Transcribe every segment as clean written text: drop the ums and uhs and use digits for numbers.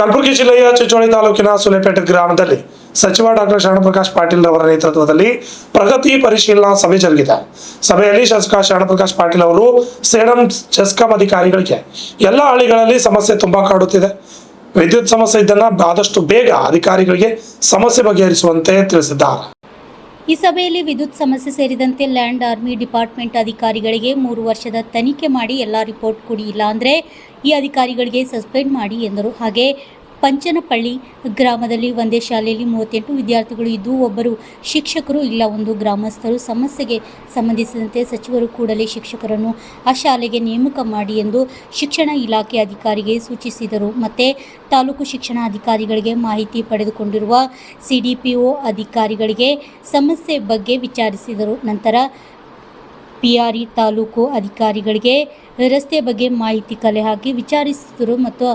ಕಲಬುರಗಿ ಜಿಲ್ಲೆಯ ಚಿಂಚೋಳಿ ತಾಲೂಕಿನ ಸುಲೇಪೇಟೆ ಗ್ರಾಮದಲ್ಲಿ ಸಚಿವ ಡಾಕ್ಟರ್ ಶರಣಪ್ರಕಾಶ್ ಪಾಟೀಲ್ ಅವರ ನೇತೃತ್ವದಲ್ಲಿ ಪ್ರಗತಿ ಪರಿಶೀಲನಾ ಸಭೆ ಜರುಗಿದೆ. ಸಭೆಯಲ್ಲಿ ಶಾಸಕ ಶರಣಪ್ರಕಾಶ್ ಪಾಟೀಲ್ ಅವರು ಸೇಡಂ ಚೆಸ್ಕಾಂ ಅಧಿಕಾರಿಗಳಿಗೆ ಎಲ್ಲ ಹಳ್ಳಿಗಳಲ್ಲಿ ಸಮಸ್ಯೆ ತುಂಬಾ ಕಾಡುತ್ತಿದೆ, ವಿದ್ಯುತ್ ಸಮಸ್ಯೆ ಇದ್ದನ್ನ ಆದಷ್ಟು ಬೇಗ ಅಧಿಕಾರಿಗಳಿಗೆ ಸಮಸ್ಯೆ ಬಗೆಹರಿಸುವಂತೆ ತಿಳಿಸಿದ್ದಾರೆ. ಈ ಸಭೆಯಲ್ಲಿ ವಿದ್ಯುತ್ ಸಮಸ್ಯೆ ಸೇರಿದಂತೆ ಲ್ಯಾಂಡ್ ಆರ್ಮಿ ಡಿಪಾರ್ಟ್ಮೆಂಟ್ ಅಧಿಕಾರಿಗಳಿಗೆ 3 ವರ್ಷದ ತನಿಖೆ ಮಾಡಿ ಎಲ್ಲ ರಿಪೋರ್ಟ್ ಕೊಡಿ, ಇಲ್ಲಾಂದರೆ ಈ ಅಧಿಕಾರಿಗಳಿಗೆ ಸಸ್ಪೆಂಡ್ ಮಾಡಿ ಎಂದರು. ಹಾಗೆ ಪಂಚನಪಳ್ಳಿ ಗ್ರಾಮದಲ್ಲಿ ಒಂದೇ ಶಾಲೆಯಲ್ಲಿ 38 ವಿದ್ಯಾರ್ಥಿಗಳು ಇದ್ದು ಒಬ್ಬರು ಶಿಕ್ಷಕರು ಇಲ್ಲ. ಒಂದು ಗ್ರಾಮಸ್ಥರು ಸಮಸ್ಯೆಗೆ ಸಂಬಂಧಿಸಿದಂತೆ ಸಚಿವರು ಕೂಡಲೇ ಶಿಕ್ಷಕರನ್ನು ಆ ಶಾಲೆಗೆ ನೇಮಕ ಮಾಡಿ ಎಂದು ಶಿಕ್ಷಣ ಇಲಾಖೆ ಅಧಿಕಾರಿಗೆ ಸೂಚಿಸಿದರು. ಮತ್ತು ತಾಲೂಕು ಶಿಕ್ಷಣ ಅಧಿಕಾರಿಗಳಿಗೆ ಮಾಹಿತಿ ಪಡೆದುಕೊಂಡಿರುವ CDPO ಅಧಿಕಾರಿಗಳಿಗೆ ಸಮಸ್ಯೆ ಬಗ್ಗೆ ವಿಚಾರಿಸಿದರು. ನಂತರ PRE ತಾಲೂಕು ಅಧಿಕಾರಿಗಳಿಗೆ ರಸ್ತೆ ಬಗ್ಗೆ ಮಾಹಿತಿ ಕಲೆ ಹಾಕಿ ವಿಚಾರಿಸಿದರು ಮತ್ತು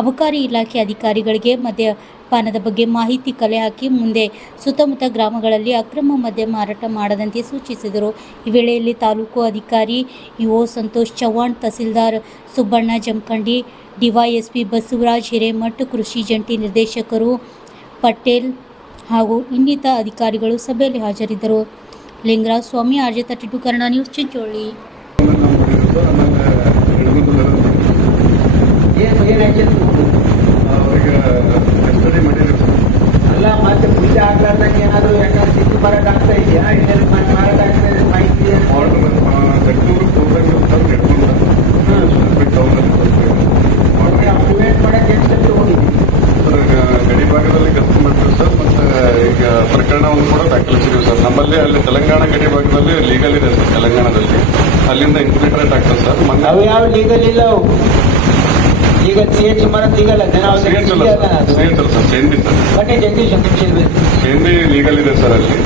ಅಬಕಾರಿ ಇಲಾಖೆ ಅಧಿಕಾರಿಗಳಿಗೆ ಮದ್ಯಪಾನದ ಬಗ್ಗೆ ಮಾಹಿತಿ ಕಲೆ ಹಾಕಿ ಮುಂದೆ ಸುತ್ತಮುತ್ತ ಗ್ರಾಮಗಳಲ್ಲಿ ಅಕ್ರಮ ಮದ್ಯ ಮಾರಾಟ ಮಾಡದಂತೆ ಸೂಚಿಸಿದರು. ಈ ವೇಳೆಯಲ್ಲಿ ತಾಲೂಕು ಅಧಿಕಾರಿ EO ಸಂತೋಷ್ ಚವ್ಹಾಣ್, ತಹಸೀಲ್ದಾರ್ ಸುಬ್ಬಣ್ಣ ಜಮಖಂಡಿ, DYSP ಬಸವರಾಜ್ ಹಿರೇಮಠ್, ಕೃಷಿ ಜಂಟಿ ನಿರ್ದೇಶಕರು ಪಟೇಲ್ ಹಾಗೂ ಇನ್ನಿತರ ಅಧಿಕಾರಿಗಳು ಸಭೆಯಲ್ಲಿ ಹಾಜರಿದ್ದರು. ಲಿಂಗರಾಜ್ ಸ್ವಾಮಿ, RJ32 ಕನ್ನಡ ನ್ಯೂಸ್, ಚಿಂಚೋಳಿ. ಅಲ್ಲ ಮತ್ತೆ ಪೂಜೆ ಆಗ್ಲಾರ್ದಾಗ ಏನಾದರೂ ಯಾಕಂದ್ರೆ ಸಿಟ್ಟು ಮಾರಾಟ ಆಗ್ತಾ ಇದೆಯಾ? ಇನ್ನೇನು ಮಾರಾಟ ಆಗ್ತಾ ಇದೆ ಮಾಹಿತಿ ಪ್ರಿವೆಂಟ್ ಮಾಡಕ್ಕೆ ಎಷ್ಟು ಸ್ಟೆಪ್ ತಗೊಂಡಿದ್ದೀವಿ? ಗಡಿ ಭಾಗದಲ್ಲಿ ಕೆಲಸ ಮಾಡ್ತೀವಿ ಸರ್. ಮತ್ತೆ ಈಗ ಪ್ರಕರಣವನ್ನು ಕೂಡ ದಾಖಲಿಸಿದ್ದೀವಿ ಸರ್. ನಮ್ಮಲ್ಲಿ ಅಲ್ಲಿ ತೆಲಂಗಾಣ ಗಡಿ ಭಾಗದಲ್ಲಿ ಲೀಗಲ್ ಇದೆ ಸರ್. ತೆಲಂಗಾಣದಲ್ಲಿ ಅಲ್ಲಿಂದ ಇನ್ಫಿಲ್ಟ್ರೇಟ್ ಆಗ್ತದೆ ಸರ್. ಅವು ಯಾವ ಲೀಗಲ್ ಇಲ್ಲ. ಅವು ಈಗ CH ಮರದ ಲೀಗಲ್ ಸೇಂದಿ ಲೀಗಲ್ ಇದೆ ಸರ್ ಅಲ್ಲಿ.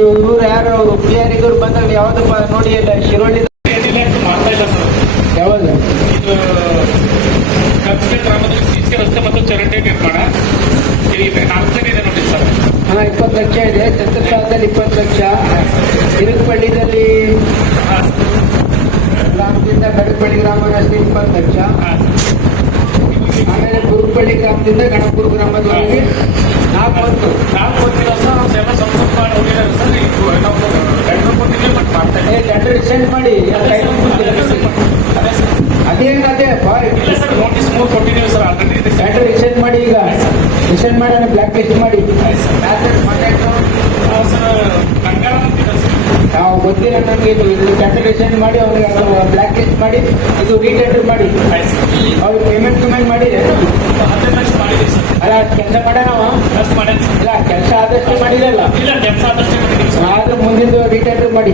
ಇವರು ಯಾರು ಅವರು PRE ಬಂದಾಗ ಯಾವ್ದು ನೋಡಿ ಅಲ್ಲ ಶಿರೋಳ್ಳಿ ಯಾವುದು ರಸ್ತೆ ಮತ್ತು ಚರಂಡಿ ನಿರ್ಮಾಣ 4 ಇದೆ ನೋಡಿ ಸರ್. 20 ಲಕ್ಷ ಇದೆ. ಛತ್ರಸಾಲದಲ್ಲಿ 20 ಲಕ್ಷ. ತಿರುಪಳ್ಳಿದಲ್ಲಿ ಗ್ರಾಮದಿಂದ ಗಡಪಳ್ಳಿ ಗ್ರಾಮ ರಸ್ತೆ 20 ಲಕ್ಷ. ಆಮೇಲೆ ಗುರುಪಳ್ಳಿ ಗ್ರಾಮದಿಂದ ಗಣಪುರ ಗ್ರಾಮದವರೆಗೆ 4 ಟೆಂಡರ್ ರಿಸೆಂಟ್ ಮಾಡಿ ಅದೇ ನೋಟಿಸ್ 3 ಕೊಟ್ಟಿದ್ದೀವಿ ಸರ್. ಆಲ್ರೆಡಿ ಟೆಂಡರ್ ರಿಸೆಂಟ್ ಮಾಡಿ. ಈಗ ರಿಸೆಂಟ್ ಮಾಡಿ ಬ್ಲಾಕ್ ಲಿಸ್ಟ್ ಮಾಡಿ. ನಾವು ಗೊತ್ತಿಲ್ಲ ನಮಗೆ. ಇದು ಟೆಂಡರ್ ರಿಸೆಂಟ್ ಮಾಡಿ ಅವ್ರಿಗೆ ಬ್ಲಾಕ್ ಲಿಸ್ಟ್ ಮಾಡಿ ಇದು ರೀಟೆಂಡರ್ ಮಾಡಿ ಅವ್ರಿಗೆ ಪೇಮೆಂಟ್ ಮಾಡಿ. ಅಲ್ಲ ಕೆಲಸ ಮಾಡೋಣ ಇಲ್ಲ ಕೆಲಸ ಆದಷ್ಟು ಮಾಡಿಲ್ಲ. ಆದ್ರೂ ಮುಂದಿನ ರೀಟೆಂಡರ್ ಮಾಡಿ.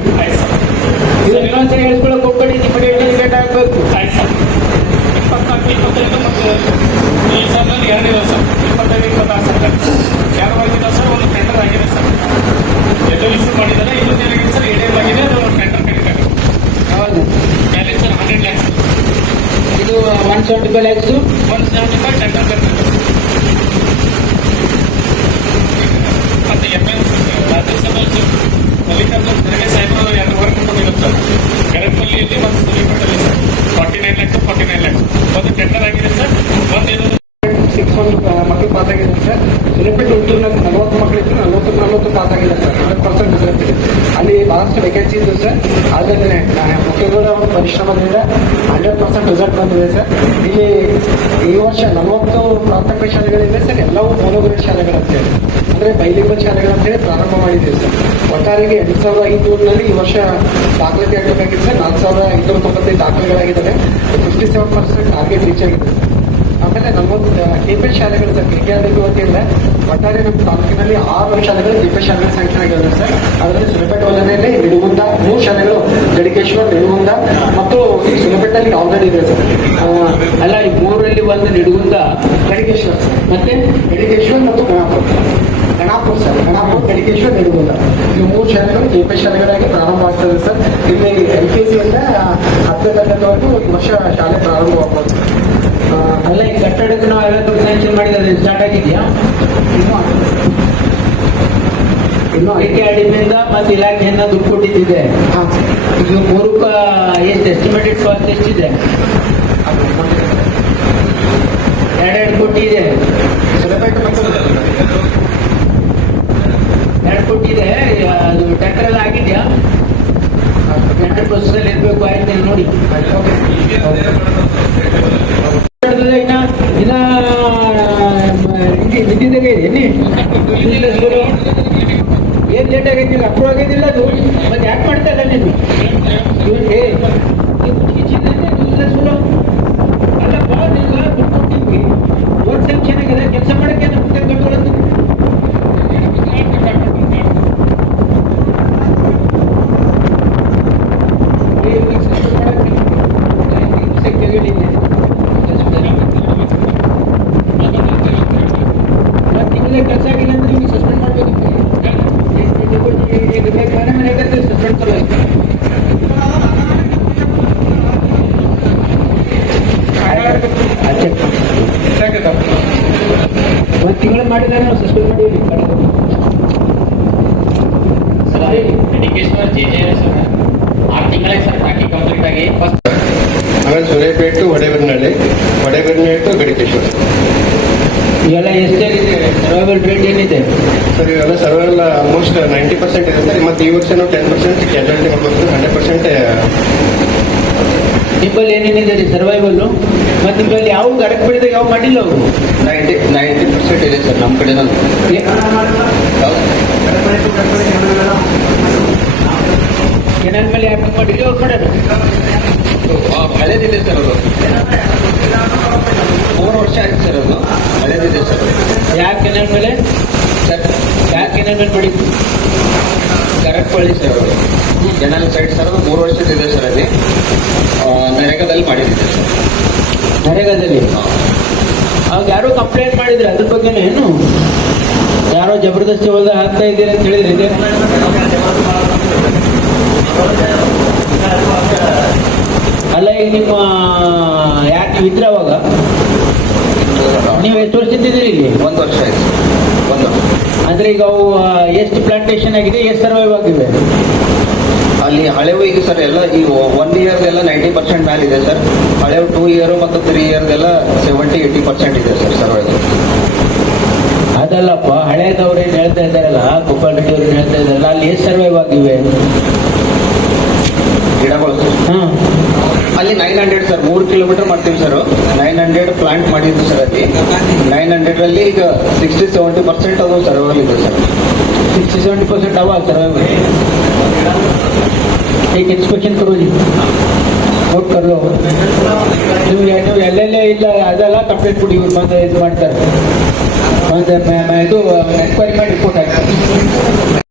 ಇದು ಇನ್ನೊಂದ್ಸರಿ ಹೇಳ್ಕೊಳಕ್ ಹೋಗ್ಬೇಡಿ. ಇಮಿಡಿಯೇಟ್ಲಿ ರಿಟೆಂಡ್ ಆಗಬೇಕು. 24-25 ಮತ್ತು ಈ ಸಾಲಲ್ಲಿ 2 ಇದೆ ಸರ್. 25-26 ಸರ್ಕಾರ ಯಾವಾಗಿಲ್ಲ ಸರ್. ಒಂದು ಟೆಂಡರ್ ಆಗಿದೆ ಸರ್. ಎಲ್ಲೋ ಇಶ್ಯೂ ಮಾಡಿದ್ದಾರೆ. ಇನ್ನೊಂದು ಏನಾಗಿದೆ ಸರ್, ADM ಆಗಿದೆ. ಅದು ಟೆಂಡರ್ ಕರೀತಾರೆ. ಹೌದು ಬ್ಯಾಲೆನ್ಸ್ ಸರ್ 100 lakhs. ಇದು 175 lakhs 175 ಟೆಂಡರ್ ಕರೀತಾರೆ. ಮತ್ತೆ MS ರಾಜ್ಯಸಭಾ ಮಲ್ಲಿಕಾರ್ಜುನ್ ಖರ್ಗೆ ಸಾಹೇಬರು 2 ವರ್ಕ್ ಕೊಟ್ಟಿದ್ದಾರೆ ಸರ್. ಗರಪಲ್ಲಿಯಲ್ಲಿ ಮತ್ತು ಸುಲಿಪಟ್ಟಲ್ಲಿ ಸರ್ 49 lakhs ಒಂದು ಟೆಂಡರ್ ಆಗಿದೆ ಸರ್. ಒಂದೇನು 6 ಮಕ್ಕಳು ಪಾಸ್ ಆಗಿದೆ ಸರ್. ಸುಲಿಪೇಟೆ ಹುಟ್ಟೂರಿನಲ್ಲಿ 40 ಮಕ್ಕಳಿದ್ದು 40 ಪಾಸ್ ಆಗಿದೆ ಸರ್. 100% ರಿಸಲ್ಟ್ ಇದೆ. ಅಲ್ಲಿ ಬಹಳಷ್ಟು ವೇಕೆನ್ಸಿ ಇದ್ದು ಸರ್. ಆದರೆ ಮಕ್ಕಳುಗಳ ಒಂದು ಪರಿಶ್ರಮದಿಂದ 100% ರಿಸಲ್ಟ್ ಬಂದಿದೆ ಸರ್. ಇಲ್ಲಿ ಈ ವರ್ಷ 40 ಪ್ರಾಥಮಿಕ ಶಾಲೆಗಳಿವೆ ಸರ್. ಎಲ್ಲವೂ ಮೋನೋಗ್ರೇಡ್ ಶಾಲೆಗಳಂತೇಳಿ ಅಂದರೆ ಬೈಲಿಂಗಲ್ ಶಾಲೆಗಳಂತೇಳಿ ಪ್ರಾರಂಭ ಮಾಡಿದ್ದೀವಿ ಸರ್. ಒಟ್ಟಾರೆಗೆ 2500ರಲ್ಲಿ ಈ ವರ್ಷ ದಾಖಲಾತಿ ಆಗಬೇಕಾಗಿದೆ ಸರ್. 4595 ದಾಖಲೆಗಳಾಗಿದ್ದಾವೆ. 57% ಟಾರ್ಗೆಟ್ ರೀಚ್ ಆಗಿದೆ ಸರ್. ಆಮೇಲೆ 40 KPS ಶಾಲೆಗಳು ಸರ್. KPS ವತಿಯಿಂದ ಒಟ್ಟಾರೆ ನಮ್ಮ ತಾಲೂಕಿನಲ್ಲಿ 6 ಶಾಲೆಗಳು KPS ಶಾಲೆಗಳು ಸ್ಯಾಂಕ್ಷನ್ ಆಗಿವೆ ಸರ್. ಅದರಲ್ಲಿ ಸುಲಪೇಟೆ ವಲಯದಲ್ಲಿ ನಿಡುಗುಂದ 3 ಶಾಲೆಗಳು, ಜಡಿಕೇಶ್ವರ, ನಿಡುಗುಂದ ಮತ್ತು ಸುಲಪೇಟೆಯಲ್ಲಿ ಆಲ್ರೆಡಿ ಇದೆ ಸರ್. ಅಲ್ಲ ಈ 3ರಲ್ಲಿ ಒಂದು ನಿಡುಗುಂದ, ಗಡಿಕೇಶ್ವರ ಮತ್ತೆ ಗಡಿಕೇಶ್ವರ ಮತ್ತು ಗಣಾಪುರ ಸರ್. ಗಣಾಪುರ, ಗಡಿಕೇಶ್ವರ, ನಿಡುಗುಂದ ಈ 3 ಶಾಲೆಗಳು KPS ಶಾಲೆಗಳಾಗಿ ಪ್ರಾರಂಭ ಆಗ್ತದೆ ಸರ್. ಇಲ್ಲಿ LKGಯಿಂದ 10ನೇ ತರಗತಿವರೆಗೂ ಈ ವರ್ಷ ಶಾಲೆ ಪ್ರಾರಂಭವಾಗ್ಬೋದು. ಅಲ್ಲ ಈ ಕಟ್ಟಡಕ್ಕೆ ನಾವು 50 ಸ್ಯಾಂಕ್ಷನ್ ಮಾಡಿದ್ರೆ ಸ್ಟಾರ್ಟ್ ಆಗಿದೆಯಾ? ಇನ್ನು ITRDಯಿಂದ ಮತ್ತೆ ಇಲಾಖೆಯಿಂದ ದುಡ್ಡು ಕೊಟ್ಟಿದ್ದಿದೆ. ಇದು 3 ಎಷ್ಟು ಎಸ್ಟಿಮೇಟೆಡ್ ಕಾಸ್ಟ್ ಎಷ್ಟಿದೆ? ಕೋಟಿ ಇದೆ ಸುಲಭ ಎರಡು ಕೋಟಿ ಇದೆ ಅದು ಟ್ಯಾಂಕರ್ ಎಲ್ಲ ಆಗಿದೆಯಾ ಟೆಂಡರ್ ಪ್ರೊಸೆಸ್ ಅಲ್ಲಿ ಇರಬೇಕು ಆಯ್ತು ನೋಡಿ ಇನ್ನ ನಿಂತಿದ್ದಾಗ ಇದೆ ಏನ್ ಲೇಟ್ ಆಗೈತಿ ಅಪ್ರೂವ್ ಆಗೈತಿಲ್ಲ ಅದು ಮತ್ತೆ ಯಾಕೆ ಮಾಡ್ತಾ ಇಲ್ಲ ನೀನು ಇವ್ರಿಗೆ ಅಲ್ಲಪ್ಪ ನೀವು ದುಡ್ಡು ಕೊಟ್ಟಿದ್ವಿ ಓಟ್ ಸ್ಯಾಂಕ್ಷನ್ ಆಗಿದೆ ಕೆಲಸ ಮಾಡಕ್ಕೆ ಮುಂದೆ ಕಟ್ಟೋದು ಕೆಲಸ ಆಗಿಲ್ಲ ಅಂದ್ರೆ ನೀವು ಸಸ್ಪೆಂಡ್ ಮಾಡಬೇಕು ಸಸ್ಪೆಂಡ್ ಕರೋ ಒಂದು ತಿಂಗಳು ಮಾಡಿದ್ರೆ ನಾವು ಸಸ್ಪೆಂಡ್ ಮಾಡಿವಿ ಸರ್ ಮೆಡಿಕೇಶ್ವರ JJS ಸರ್ 6 ತಿಂಗಳೇ ಸರ್ ಬಾಕಿ ಕಂಪ್ಲೀಟ್ ಆಗಿ ಫಸ್ಟ್ ಆಮೇಲೆ ಸೂರ್ಯಾಪೇಟು ಹೊಡೆಬೆರ್ನೆ ಟು ಗಡಿಕೇಶ್ವರ ಇವೆಲ್ಲ ಎಷ್ಟೇನಿದೆ ಸರ್ವೈವಲ್ ರೇಟ್ ಏನಿದೆ ಸರ್ ಇವೆಲ್ಲ ಸರ್ವೈವಲ್ ಆಲ್ಮೋಸ್ಟ್ 90% ಇದೆ ಸರ್ ಮತ್ತು ಈ ವರ್ಷನೂ 10% ಕ್ಯಾಜುಯಾಲಿಟಿ ಮಾಡ್ಬೋದು 100% ನಿಮ್ಮಲ್ಲಿ ಏನೇನಿದೆ ರೀ ಸರ್ವೈವಲ್ಲು ಮತ್ತು ನಿಮ್ಮಲ್ಲಿ ಯಾವ ಗರಕ್ ಬಿಡಿದಾಗ ಯಾವ ಮಾಡಿಲ್ಲ ಅವರು 90% ಇದೆ ಸರ್ ನಮ್ಮ ಕಡೆ ಕೆನಲ್ ಮೇಲೆ ಯಾಕೆ ಮಾಡಿಲ್ಲ ಅವ್ರು ಮಾಡೋದು ಹಳೇದಿದೆ ಸರ್ ಅದು 3 ವರ್ಷ ಆಯ್ತು ಸರ್ ಅದು ಹಳೇದಿದೆ ಸರ್ ಯಾಕೆ ಕೆನಲ್ ಮೇಲೆ ಸರ್ ಯಾಕೆ ಕೆನಲ್ ಮೇಲೆ ಮಾಡಿದ್ದು ಗರಕ್ಪಳ್ಳಿ ಸರ್ ಅದು ಜನರಲ್ ಸೈಡ್ ಸರ್ ಅದು 3 ವರ್ಷದಿದೆ ಸರ್ ಅಲ್ಲಿ ನರೇಗಾದಲ್ಲಿ ಮಾಡಿದ್ದೆ ಸರ್ ನರೇಗಾದಲ್ಲಿ ಅವಾಗ ಯಾರೋ ಕಂಪ್ಲೇಂಟ್ ಮಾಡಿದ್ರೆ ಅದ್ರ ಬಗ್ಗೆನೇ ಏನು ಯಾರೋ ಜಬರ್ದಸ್ತಿ ಹೊಲ್ದ ಹಾಕ್ತಾ ಇದ್ದೀರಿ ಅಂತ ಹೇಳಿದ್ರೆ ಅಲ್ಲ ಈಗ ನಿಮ್ಮ ಯಾಕೆ ನೀವು ಇದ್ರೆ ಅವಾಗ ನೀವು ಎಷ್ಟು ವರ್ಷದಿಂದ ಇದ್ದೀರಿ ಇಲ್ಲಿ 1 ವರ್ಷ ಆಯ್ತು 1 ವರ್ಷ ಅಂದ್ರೆ ಈಗ ಅವು ಎಷ್ಟು ಪ್ಲಾಂಟೇಶನ್ ಆಗಿದೆ ಎಷ್ಟು ಸರ್ವೈವ್ ಆಗಿವೆ ಅಲ್ಲಿ ಹಳೆವು ಈಗ ಸರ್ ಎಲ್ಲ ಈ 1 ಇಯರ್ದೆಲ್ಲ 90% ಮೇಲೆ ಇದೆ ಸರ್ ಹಳೆವು 2 ಇಯರ್ ಮತ್ತು 3 ಇಯರ್ದೆಲ್ಲ 70-80% ಇದೆ ಸರ್ ಸರ್ವೈವ್ ಅದಲ್ಲಪ್ಪ ಹಳೇದವ್ರು ಏನು ಹೇಳ್ತಾ ಇದ್ದಾರಲ್ಲ ಗೋಪಾಲ್ ರೆಡ್ಡಿ ಅವ್ರು ಹೇಳ್ತಾ ಇದ್ದಾರಲ್ಲ ಅಲ್ಲಿ ಎಷ್ಟು ಸರ್ವೈವ್ ಆಗಿವೆ ಗಿಡಗಳು ಹಾಂ ಅಲ್ಲಿ 900 ಸರ್ 3 ಕಿಲೋಮೀಟರ್ ಮಾಡ್ತೀವಿ ಸರ್ 900 ಪ್ಲಾಂಟ್ ಮಾಡಿದ್ದು ಸರ್ ಅಲ್ಲಿ 900 ಅಲ್ಲಿ ಈಗ 60-70% ಅದು ಸರ್ವೈವಲ್ ಇದೆ ಸರ್ 60-70% ಅವ ಸರ್ವೈವ್ एक इंस्पेक्शन करो जी ನೋಟ್ कर लो ನೀವು ಎಲ್ಲೆಲ್ಲೇ ಇಲ್ಲ ಅದೆಲ್ಲ ಕಂಪ್ಲೇಂಟ್ ಕೊಡಿ ಇವ್ರು ಬಂದು ಇದು ಮಾಡ್ತಾರೆ ಇದು ಎನ್ಕ್ವೈರಿ ಮಾಡಿ